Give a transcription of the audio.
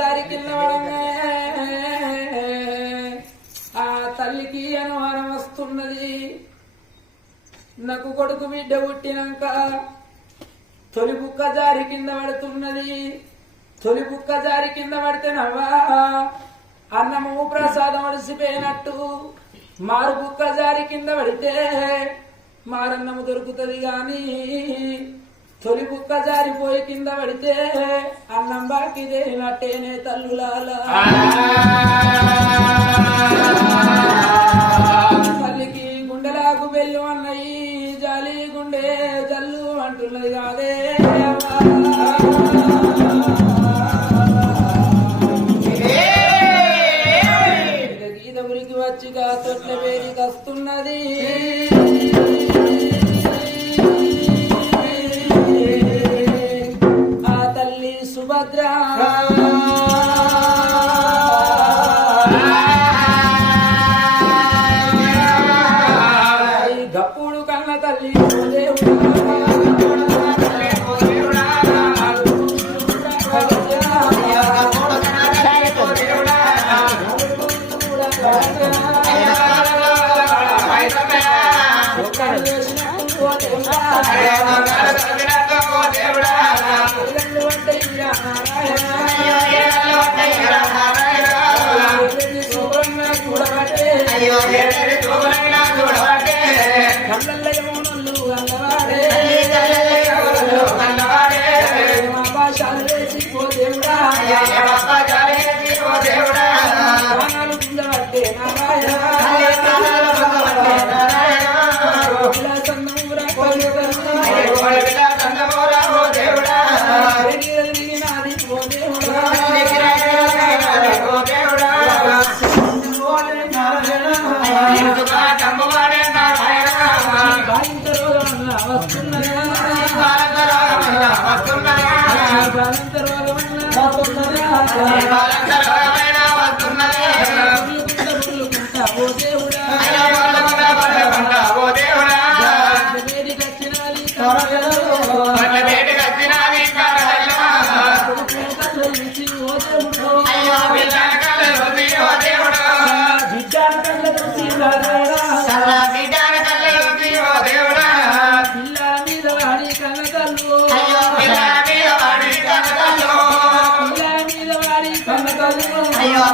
జారి కింద ఆ తల్లికి అనుమానం వస్తున్నది. నాకు కొడుకు బిడ్డ పుట్టినాక తొలి బుక్క జారి కింద పడుతున్నది. తొలి బుక్క జారి కింద పడితే నవ్వా అన్నము ప్రసాదం అలసిపోయినట్టు మారు బుక్క జారి కింద పడితే మారన్నము దొరుకుతుంది గాని తొలి బుక్క జారిపోయి కింద పడితే అన్నం బాకి దేనట్టేనే తల్లులాలా. తల్లికి గుండెలాకు వెళ్ళు అన్నయి జాలి గుండె జల్లు అంటున్నది కాదే గీత గురికి వచ్చిగా తొట్ల వేరికి వస్తున్నది. ఆ తల్లి సుభద్ర గప్పుడు కన్న తల్లి అయ్యో